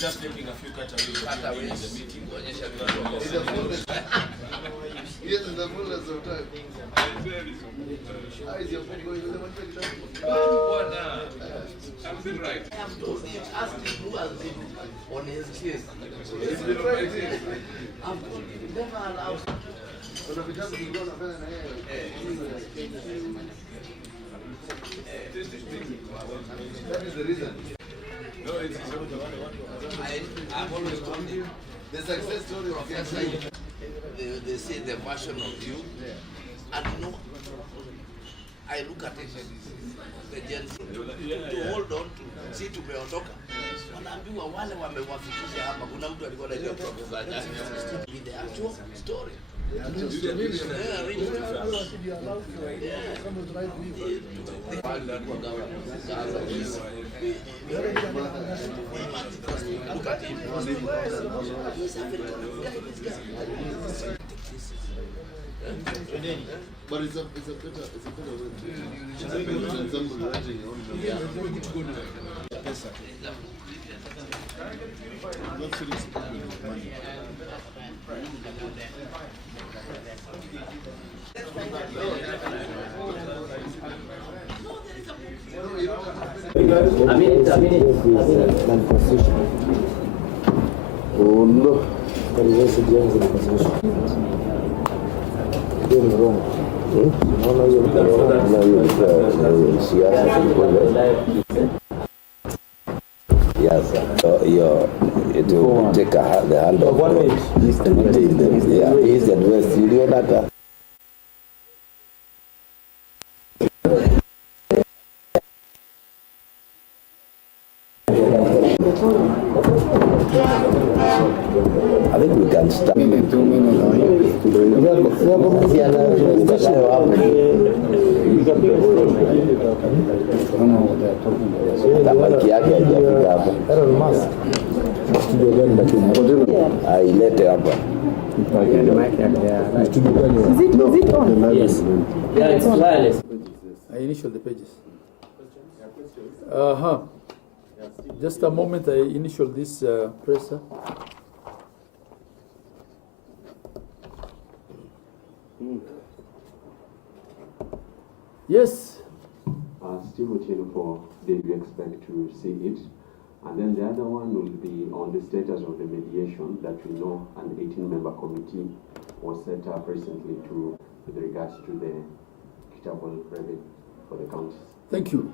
just taking a few cutaways in the meeting. Yes, in the fullness of time. How is your food going? I'm been right. Ask him who has been on his case. He's been right here. I've told you, never allow. Kuna vitabu vilikuwa nafanya na yeye. That is the reason. No, I've always told you the success story of Yasa. They say the version of you, and you know, I look at it, the Gen Z, to hold on to, see tumeondoka. Wanaambiwa wale wamewafikisha hapa, kuna mtu alikuwa anajua Professor Jani. With the actual story. Look at him. But it's a better way to example writing your own number. Not serious problem with money. A minute. Oh no. Wrong. Yes, it will take the hand of God. East and West. You know that. I think we can start. Ilete hapa. Is it on? Yes. Yeah, it's wireless. I initial the pages. Just a moment, I initial this presser. Yes. Still waiting for they expect to see it. And then the other one will be on the status of the mediation that we know an 18-member committee was set up recently with regards to the equitable credit for the counties. Thank you.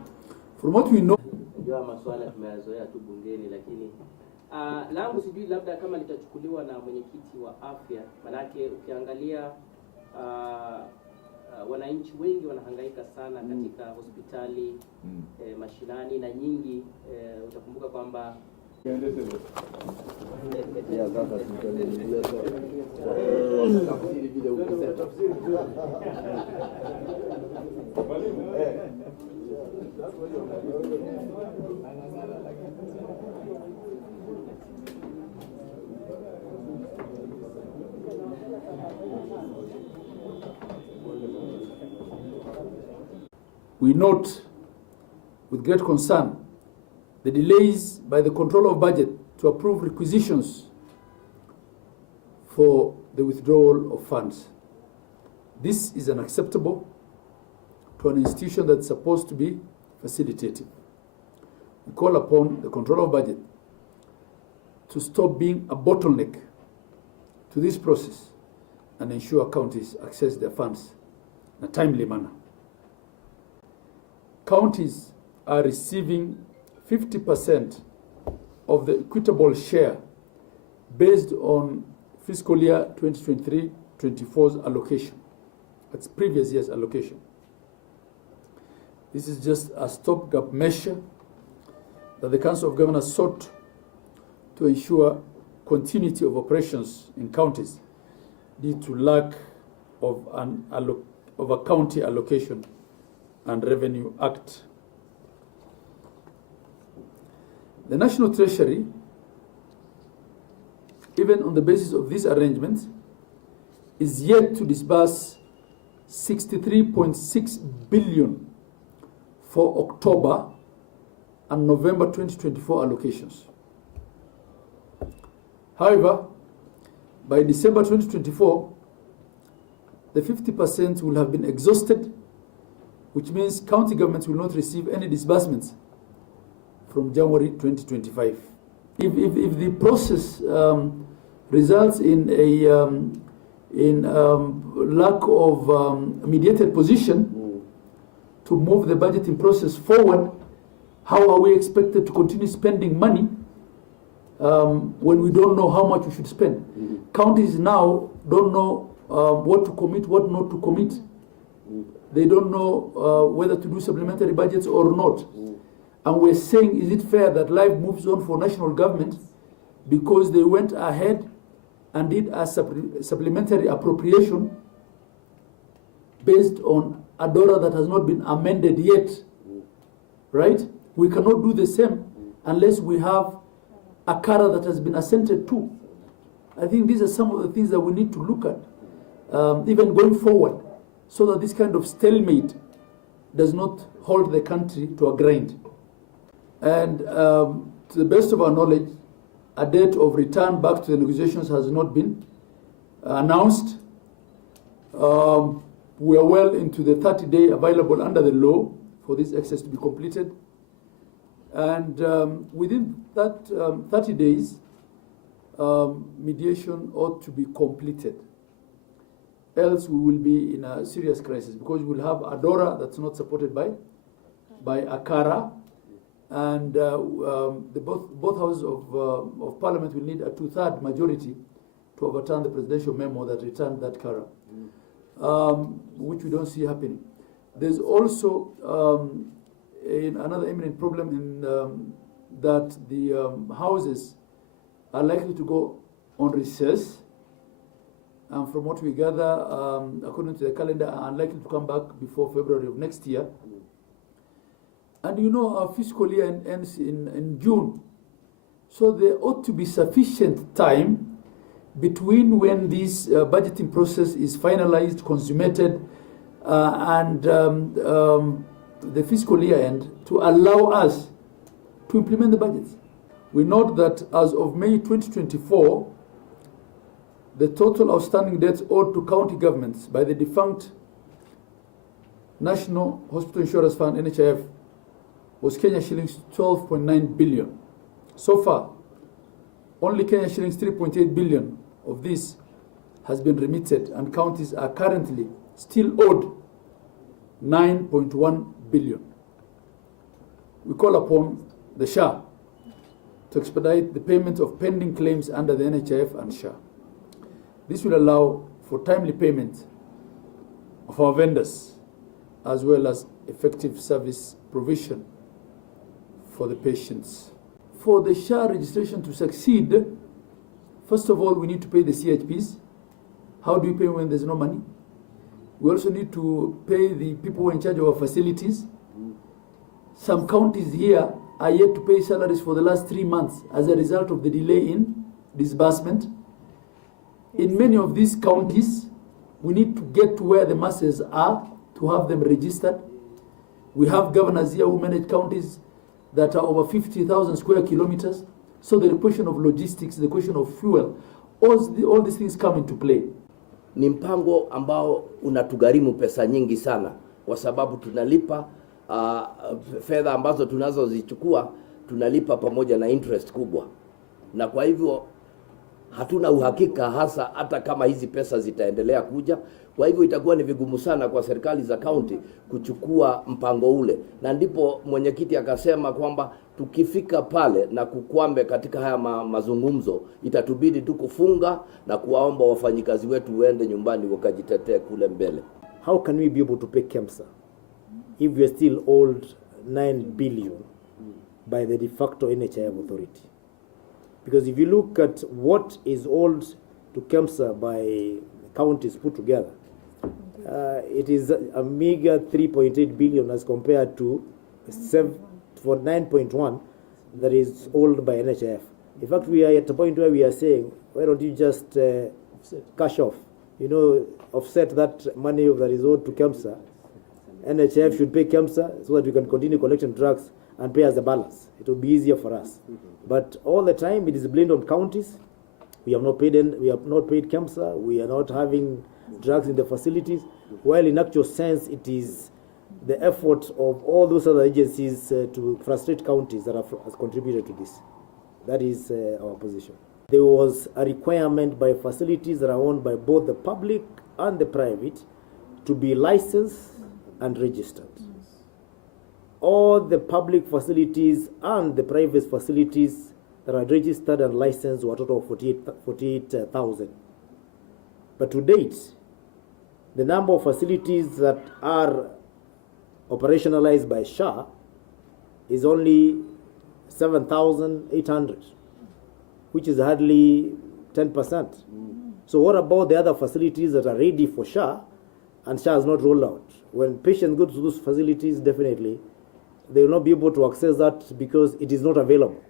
From what we know, Najua maswala tumeyazoea tu bungeni, lakini langu sijui labda kama litachukuliwa na mwenyekiti wa afya, manake ukiangalia wananchi wengi wanahangaika sana katika hospitali mashinani na nyingi, utakumbuka kwamba we note with great concern the delays by the controller of budget to approve requisitions for the withdrawal of funds. This is unacceptable to an institution that's supposed to be facilitative. We call upon the controller of budget to stop being a bottleneck to this process and ensure counties access their funds in a timely manner. Counties are receiving 50% of the equitable share based on fiscal year 2023-24's allocation. That's previous year's allocation. This is just a stopgap measure that the Council of Governors sought to ensure continuity of operations in counties due to lack of a county allocation and Revenue Act. The National Treasury, even on the basis of these arrangements, is yet to disburse 63.6 billion for October and November 2024 allocations. However, by December 2024, the 50% will have been exhausted, which means county governments will not receive any disbursements from January 2025. If the process results in a lack of mediated position to move the budgeting process forward, how are we expected to continue spending money when we don't know how much we should spend? Counties now don't know what to commit, what not to commit. They don't know whether to do supplementary budgets or not. And we're saying, is it fair that life moves on for national government because they went ahead and did a supplementary appropriation based on a dollar that has not been amended yet, right? We cannot do the same unless we have a CARA that has been assented to. I think these are some of the things that we need to look at, even going forward, so that this kind of stalemate does not hold the country to a grind. And to the best of our knowledge, a date of return back to the negotiations has not been announced. We are well into the 30-day available under the law for this exercise to be completed. And within that 30 days, mediation ought to be completed. Else we will be in a serious crisis, because we will have a DORA that's not supported by a CARA, and both houses of Parliament will need a 2/3 majority to overturn the presidential memo that returned that CARA, which we don't see happening. There's also another imminent problem in that the houses are likely to go on recess, and from what we gather, according to the calendar, are unlikely to come back before February of next year. And you know, our fiscal year ends in June. So there ought to be sufficient time between when this budgeting process is finalized, consummated, and the fiscal year end, to allow us to implement the budgets. We note that as of May 2024, the total outstanding debts owed to county governments by the defunct National Hospital Insurance Fund, NHIF, was Kenya shillings 12.9 billion. So far, only Kenya shillings 3.8 billion of this has been remitted, and counties are currently still owed 9.1 billion. We call upon the SHA to expedite the payment of pending claims under the NHIF and SHA. This will allow for timely payment of our vendors, as well as effective service provision for the patients. For the SHA registration to succeed, first of all, we need to pay the CHPs. How do we pay when there's no money? We also need to pay the people who are in charge of our facilities. Some counties here are yet to pay salaries for the last 3 months as a result of the delay in disbursement. In many of these counties, we need to get to where the masses are to have them registered. We have governors here who manage counties that are over 50,000 square kilometers. So the question of logistics, the question of fuel, all these things come into play. Ni mpango ambao unatugharimu pesa nyingi sana, kwa sababu tunalipa fedha ambazo tunazozichukua tunalipa pamoja na interest kubwa, na kwa hivyo hatuna uhakika hata kama hizi pesa zitaendelea kuja. Kwa hivyo itakuwa ni vigumu sana kwa serikali za county kuchukua mpango ule, na ndipo mwenyekiti akasema kwamba tukifika pale na kukwame katika haya mazungumzo, itatubidi tu kufunga na kuwaomba wafanyikazi wetu waende nyumbani wakajitetee kule mbele. How can we be able to pay KEMSA if we are still owed 9 billion by the de facto NHIF authority? Because if you look at what is owed to KEMSA by counties put together, it is a meager 3.8 billion as compared to 9.1 that is owed by NHIF. In fact, we are at a point where we are saying, why don't you just cash off, offset that money that is owed to KEMSA. NHIF should pay KEMSA so that we can continue collecting drugs and pay us the balance. It will be easier for us. But all the time it is blamed on counties. We have not paid KEMSA. We are not having drugs in the facilities. While in actual sense, it is the effort of all those other agencies to frustrate counties that has contributed to this. That is our position. There was a requirement by facilities that are owned by both the public and the private to be licensed and registered. All the public facilities and the private facilities that are registered and licensed were a total of 48,000. But to date, the number of facilities that are operationalized by SHA is only 7,800, which is hardly 10%. So what about the other facilities that are ready for SHA and SHA has not rolled out? When patients go to those facilities, definitely, they will not be able to access that because it is not available.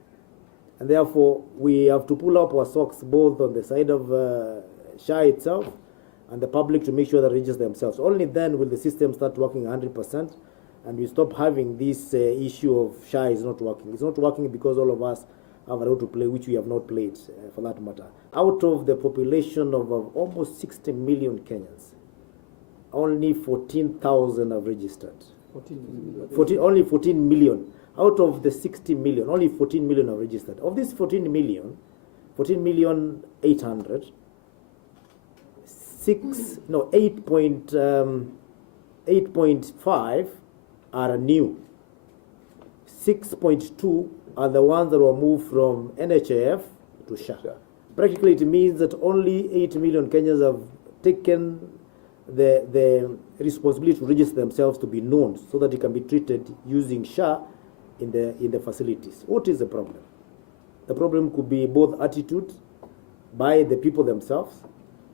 And therefore, we have to pull up our socks both on the side of SHA itself and the public to make sure that they register themselves. Only then will the system start working 100%, and we stop having this issue of SHA is not working. It's not working because all of us have a role to play, which we have not played, for that matter. Out of the population of almost 60 million Kenyans, only 14,000 have registered. Only 14 million. Out of the 60 million, only 14 million are registered. Of these 14 million 800, 8.5 are new. 6.2 are the ones that were moved from NHIF to SHA. Practically, it means that only 8 million Kenyans have taken the responsibility to register themselves to be known so that they can be treated using SHA in the facilities. What is the problem? The problem could be both attitude by the people themselves.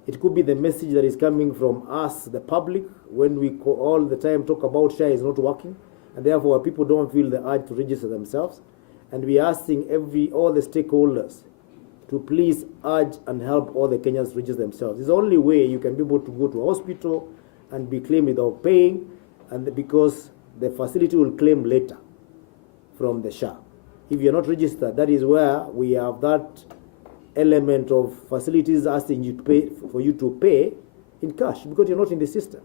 It could be the message that is coming from us, the public, when we all the time talk about SHA is not working, and therefore people don't feel the urge to register themselves. And we are asking all the stakeholders to please urge and help all the Kenyans register themselves. It's the only way you can be able to go to a hospital and be claimed without paying, and because the facility will claim later from the SHA. If you're not registered, that is where we have that element of facilities asking you to pay, for you to pay in cash because you're not in the system.